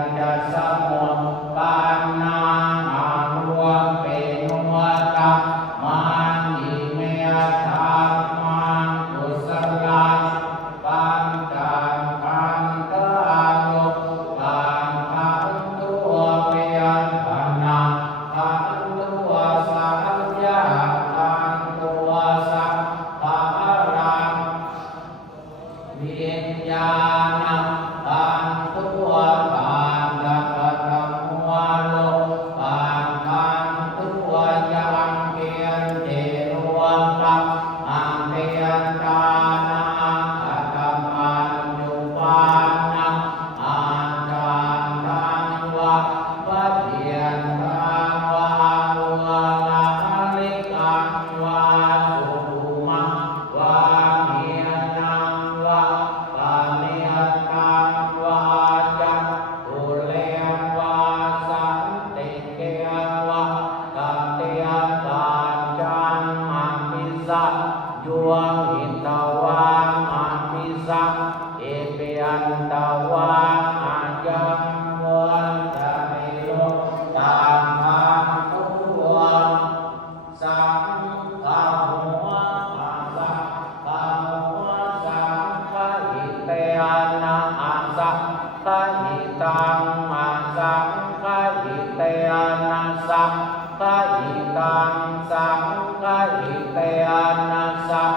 นจะสมุปปานาอารัวเปนุตะมันอิเมธามังกุศลังปัญจขันธานุปันขันตัวเปียนพนาขันตัวสัญญาขันตัวสัพพะรังวิญญาณังขันตัวขันธปัตตมัวโลขันตัวยังเพียนเทรวมตังอังเพียนตานังอัตตมัญญูปานังอันจันตังวะปะเทียนตังวะวะลาลิกังวะสุมังวะเมียนังวะปะเมียตังวะจันตุเลวะสันติเกวะกัตติยตาจันมังมิสังยวงหินตวังมังมิสังเอเปียนตวังอัญญังวันจะเมโลตังทังตัวสังฆาหัวปัสสะภะหัวสังฆะหิเตนะอัสสะทะหิตังอัสสังฆะหิเตนะสังฆะหิตังสังฆะหิเตนะสัง